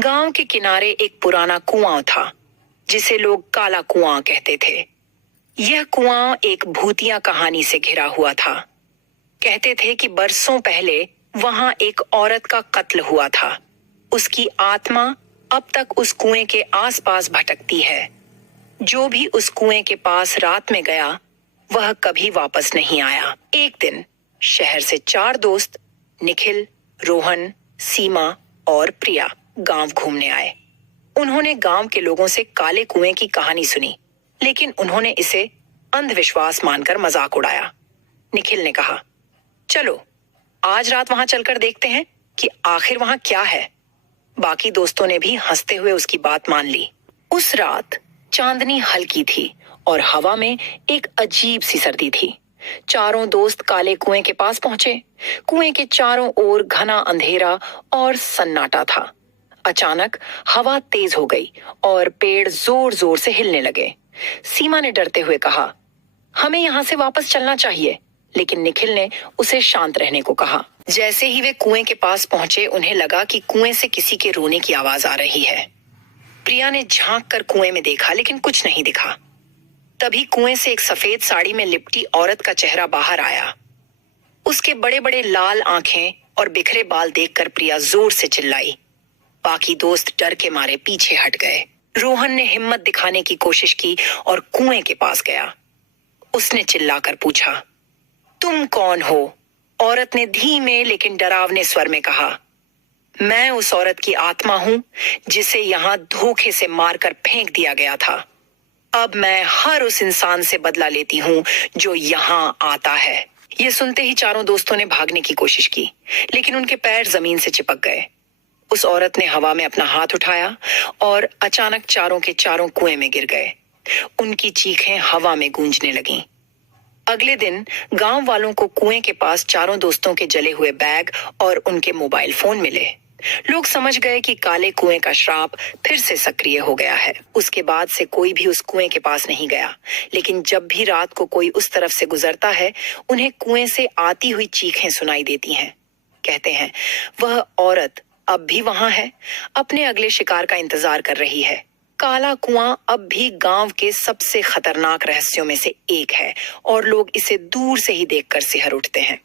गांव के किनारे एक पुराना कुआं था जिसे लोग काला कुआं कहते थे। यह कुआं एक भूतिया कहानी से घिरा हुआ था। कहते थे कि बरसों पहले वहां एक औरत का कत्ल हुआ था। उसकी आत्मा अब तक उस कुएं के आसपास भटकती है। जो भी उस कुएं के पास रात में गया वह कभी वापस नहीं आया। एक दिन शहर से 4 दोस्त निखिल, रोहन, सीमा और प्रिया गांव घूमने आए। उन्होंने गांव के लोगों से काले कुएं की कहानी सुनी, लेकिन उन्होंने इसे अंधविश्वास मानकर मजाक उड़ाया। निखिल ने कहा, चलो आज रात वहां चलकर देखते हैं कि आखिर वहां क्या है। बाकी दोस्तों ने भी हंसते हुए उसकी बात मान ली। उस रात चांदनी हल्की थी और हवा में एक अजीब सी सर्दी थी। चारों दोस्त काले कुएं के पास पहुंचे। कुएं के चारों ओर घना अंधेरा और सन्नाटा था। अचानक हवा तेज हो गई और पेड़ जोर जोर से हिलने लगे। सीमा ने डरते हुए कहा, हमें यहाँ से वापस चलना चाहिए, लेकिन निखिल ने उसे शांत रहने को कहा। जैसे ही वे कुएं के पास पहुंचे उन्हें लगा कि कुएं से किसी के रोने की आवाज आ रही है। प्रिया ने झांक कर कुएं में देखा, लेकिन कुछ नहीं दिखा। तभी कुएं से एक सफेद साड़ी में लिपटी औरत का चेहरा बाहर आया। उसके बड़े बड़े लाल आंखें और बिखरे बाल देखकर प्रिया जोर से चिल्लाई। बाकी दोस्त डर के मारे पीछे हट गए। रोहन ने हिम्मत दिखाने की कोशिश की और कुएं के पास गया। उसने चिल्लाकर पूछा, तुम कौन हो? औरत ने धीमे लेकिन डरावने स्वर में कहा, मैं उस औरत की आत्मा हूं जिसे यहां धोखे से मारकर फेंक दिया गया था। अब मैं हर उस इंसान से बदला लेती हूं जो यहां आता है। यह सुनते ही चारों दोस्तों ने भागने की कोशिश की, लेकिन उनके पैर जमीन से चिपक गए। उस औरत ने हवा में अपना हाथ उठाया और अचानक चारों के चारों कुएं में गिर गए। उनकी चीखें हवा में गूंजने लगीं। अगले दिन गांव वालों को कुएं के पास चारों दोस्तों के जले हुए बैग और उनके मोबाइल फोन मिले। लोग समझ गए कि काले कुएं का श्राप फिर से सक्रिय हो गया है। उसके बाद से कोई भी उस कुएं के पास नहीं गया, लेकिन जब भी रात को कोई उस तरफ से गुजरता है उन्हें कुएं से आती हुई चीखें सुनाई देती हैं। कहते हैं वह औरत अब भी वहां है, अपने अगले शिकार का इंतजार कर रही है। काला कुआं अब भी गांव के सबसे खतरनाक रहस्यों में से एक है और लोग इसे दूर से ही देखकर सिहर उठते हैं।